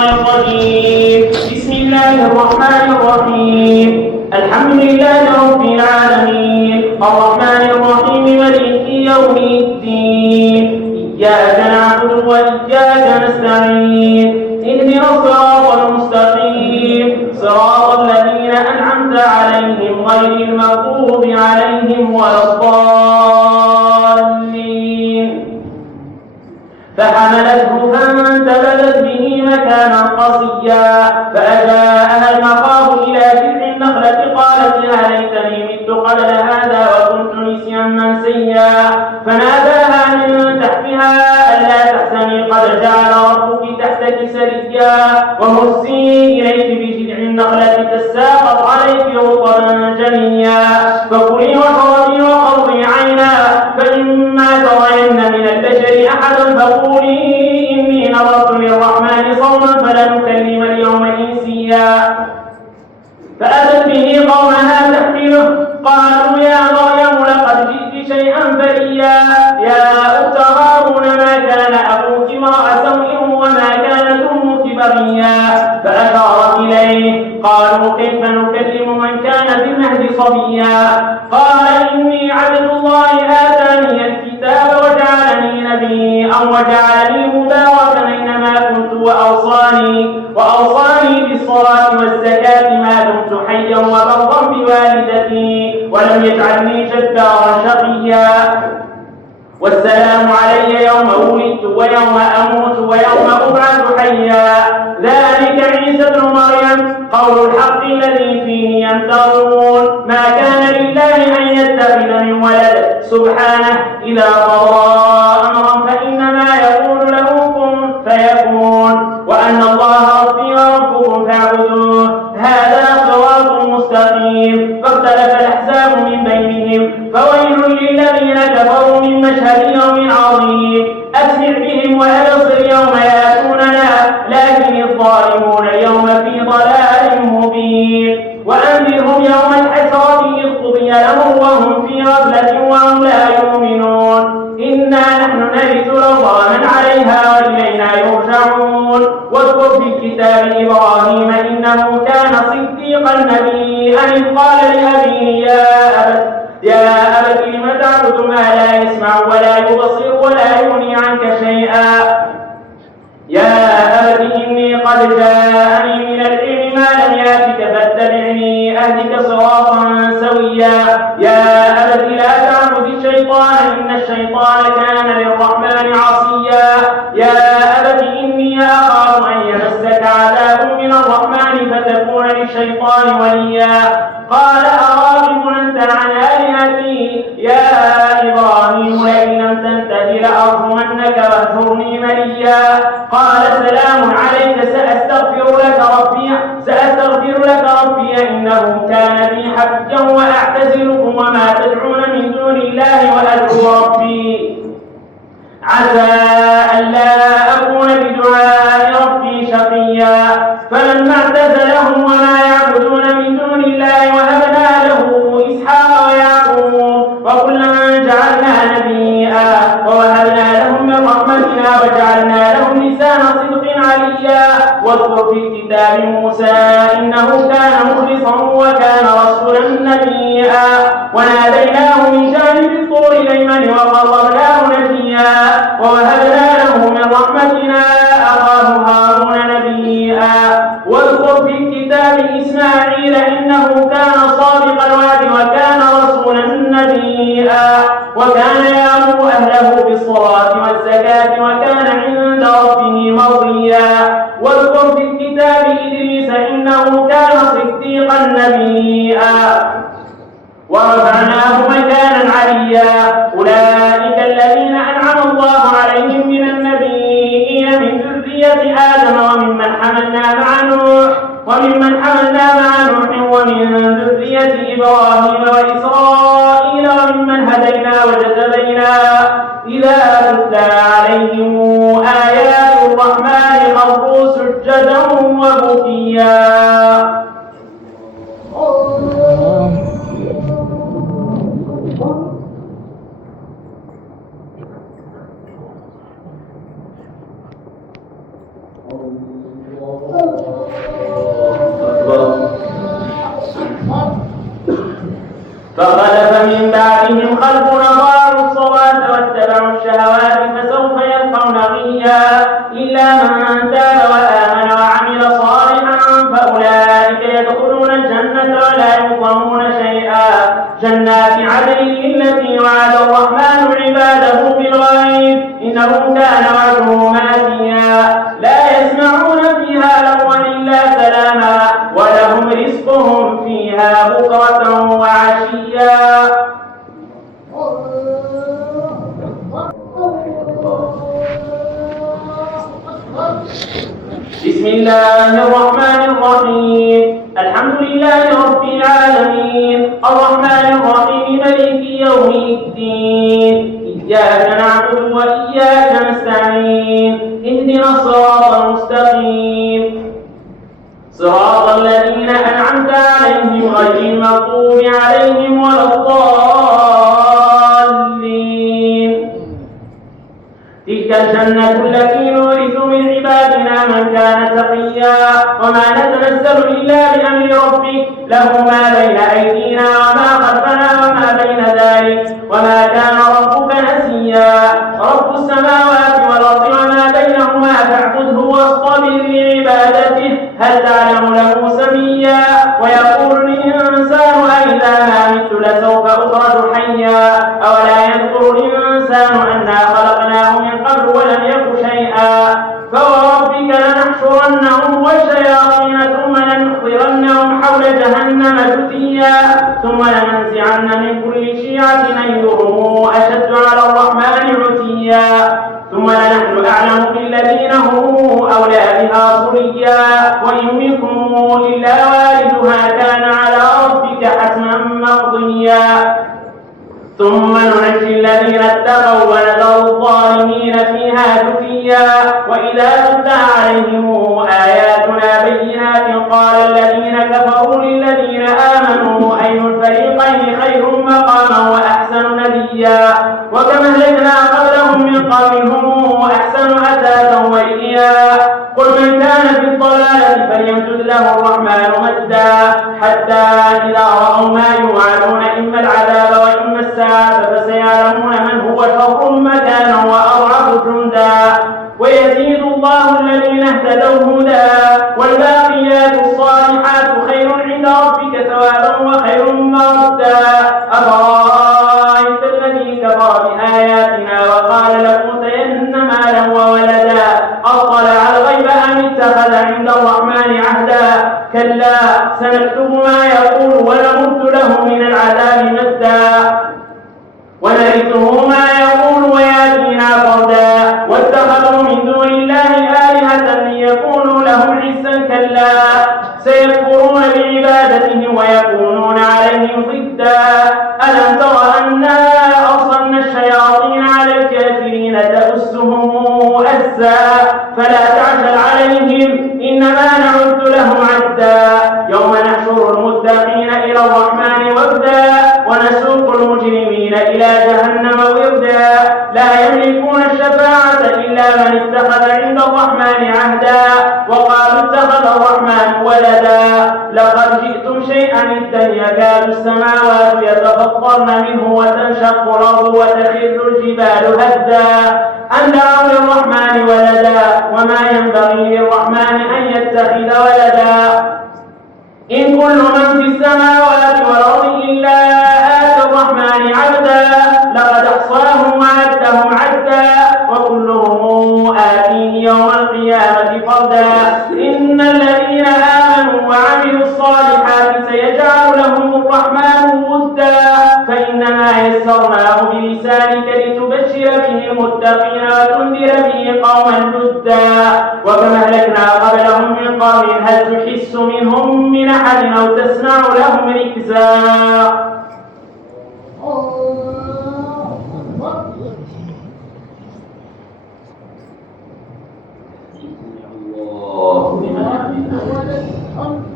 الرجيم. بسم الله الرحمن الرحيم. الحمد لله رب العالمين الرحمن الرحيم مالك يوم الدين. إياك نعبد وإياك نستعين. اهدنا الصراط المستقيم صراط الذين أنعمت عليهم غير المغضوب عليهم ولا الضالين. فحملته فانتبذت به مكانا قصيا فأجاءها المخاض إلى جذع النخلة قالت يا ليتني مت قبل هذا وكنت نسيا منسيا فناداها من تحتها ألا تحزني قد جعل ربك تحتك سريا وهزي إليك بجذع النخلة تساقط عليك رطبا جنيا فكلي واشربي وقضي عينا فإما ترين من البشر أحدا فقولي إني نظرت للرحمن صوما فلن أكلم اليوم إنسيا فأتت به قومها تحمله قالوا يا مريم لقد جئت شيئا فريا يا أخت هارون ما كان أبوك امرأ سوء وما كانت أمك بغيا فأشارت إليه قالوا كيف نكلم من كان في المهد صبيا قال إني عبد الله آتاني الكتاب وجعلني نبيا وجعلني مباركا أينما كنت وأوصاني بالصلاة والزكاة ما دمت حيا وبرا بوالدتي ولم يجعلني جبارا شقيا والسلام علي يوم ولدت ويوم أموت ويوم أبعث حيا ذلك عيسى ابن مريم قول الحق الذي فيه يمترون ما كان لله أن يتخذ من ولد سبحانه إذا قضى أمرا فإنما يقول له كن فيكون وأن الله ربي وربكم فاعبدوه هذا صراط مستقيم فاختلف الأحزاب من بينهم فويل للذين كفروا من مشهد يوم عظيم أسمع بهم وأبصر يوم يأتوننا لكن الظالمون اليوم في ضلال مبين وأنذرهم يوم الحسرة إذ قضي الأمر وهم في غفلة وهم لا يؤمنون إنا نحن نرث الأرض ومن عليها وإلينا يرجعون واذكر في الكتاب إبراهيم إنه كان صديقا نبيا إذ قال لأبيه يا أبت لم تعبد ما لا يسمع ولا يبصر ولا يغني عنك شيئا يا أبت إني قد جاءني من العلم ما لم يأتك فاتبعني أهدك صراطا سويا يا أبت لا تعبد الشيطان إن الشيطان كان للرحمن عصيا يا أبت إني أخاف أن يمسك عذاب من الرحمن فتكون للشيطان وليا قال أراغب أنت عن آلهتي يا إبراهيم لئن لم تنته لأرجمنك واهجرني مليا قال سلام عليك سأستغفر لك ربي إنه كان بي حفيا وأعتزلكم وما تدعون من دون الله وأدعو ربي عسى ألا أكون بدعاء ربي شقيا فلما اعتزلهم وما يعبدون من دون الله وهبنا له إسحاق ويعقوب وكلا جعلنا نبيا ووهبنا لهم من رحمتنا وجعلنا لهم لسان صدق عليا واذكر في الكتاب موسى إنه كان مخلصا وكان رسولا نبيا وناديناه من جانب الطور الأيمن وقربناه نجيا ووهبنا له من رحمتنا أخاه هارون نبيا واذكر في الكتاب إسماعيل إنه كان صادق الوعد وكان رسولا نبيا وكان يأمر أهله بالصلاة والزكاة وكان عند ربه مرضيا واذكر في الكتاب إدريس إنه كان صديقا نبيا ورفعناه مكانا عليا أولئك الذين أنعم الله عليهم من النبيين من ذرية آدم وممن حملنا مع نوح ومن ذرية إبراهيم وإسرائيل وممن هدينا وجتبينا إذا تتلى عليهم آيات الرحمن خروا سجدا وبكيا فخلف من بعدهم خلف أضاعوا الصلاة واتبعوا الشهوات فسوف يلقون غيا إلا من تاب وآمن وعمل صالحا فأولئك يدخلون الجنة ولا يظلمون شيئا جنات عدن التي وعد الرحمن عباده بالغيب إنه كان وعده ماتيا لا يسمعون فيها لغوا إلا سلاما ولهم رزقهم فيها بكرة وعشيا. بسم الله الرحمن الرحيم الحمد لله رب العالمين الرحمن الرحيم مالك يوم الدين إياك نعبد وإياك نستعين اهدنا الصراط المستقيم صراط الذين أنعمت عليهم غير المغضوب عليهم ولا الضالين. تلك الجنة التي نورث من عبادنا من كان تقيا وما نتنزل إلا بأمر ربك له ما بين أيدينا وما خلفنا وما بين ذلك وما كان ربك نسيا. رب السماوات والأرض وما بينهما فاعبده واصطبر لعبادته هل تعلم له سميا. ويقول الإنسان أئذا ما مت لسوف أخرج حيا أولا يذكر الإنسان أنا خلقناه من قبل ولم يك شيئا. فوربك لنحشرنهم والشياطين ثم لنحضرنهم حول جهنم جثيا ثم لننزعن من كل شيعة أيهم أشد على الرحمن عتيا ثم لنحن أعلم بالذين هم أولى بها صليا وإن منكم إلا واردها كان على ربك حتما مقضيا ثم ننجي الذين اتقوا ونذر الظالمين فيها جثيا. وإذا تتلى عليهم آياتنا بينات قال الذين كفروا للذين آمنوا أي الفريقين خير مقاما وأحسن نديا. وكما أهلكنا قبلهم من قبلهم أحسن أثاثا ورئيا. قل من كان في الضلالة فليمدد له الرحمن مدا حتى إذا رأوا ما يوعدون إما العذاب وإما الساعة فسيعلمون من هو شر مكانا وأضعف جندا. ويزيد الله الذين اهتدوا هدى والباقيات الصالحات خير عند ربك ثوابا وخير مردا. أفرأيت الذي كفر بآياتنا وقال لأوتين مالا وولدا أطلع الغيب أم اتخذ عند الرحمن عهدا كلا سنكتب ما يقول ونمد له من العذاب مدا ونرثه ما يقول وياتينا فردا. واتخذوا من دون الله آلهة ليكونوا لهم عزا كلا سيكفرون بعبادتهم ويكونون عليهم ضدا. ألم تر أنا أرسلنا الشياطين على الكافرين تؤسهم أزا فلا تعجل عليهم إنما نعد لهم عدا. يوم نحشر المتقين إلى الرحمن وفدا ونسوق المجرمين إلى جهنم وردا. لا يملكون الشفاعة إلا من اتخذ عند الرحمن عهدا وقالوا اتخذ الرحمن ولدا لقد جئتم شيئا إدا يكاد السماوات يتفطرن منه وتنشق الأرض وتخر الجبال هدا أن دعوا للرحمن ولدا وما ينبغي للرحمن أن يتخذ ولدا. إن كل من في السماوات والأرض إلا آتي الرحمن عبدا لقد أحصاهم وعدهم عدا وكلهم آتيه يوم القيامة فردا. إن الذين آمنوا وعملوا الصالحات سيجعل لهم الرحمن ودا فإنما يسرناه بلسانك لتبشر به المتقين وتنذر به قوما جدا. وكما أهلكنا قبلهم من قرن هل تحس منهم من أحد أو تسمع لهم ركزا. الله لمن حمده.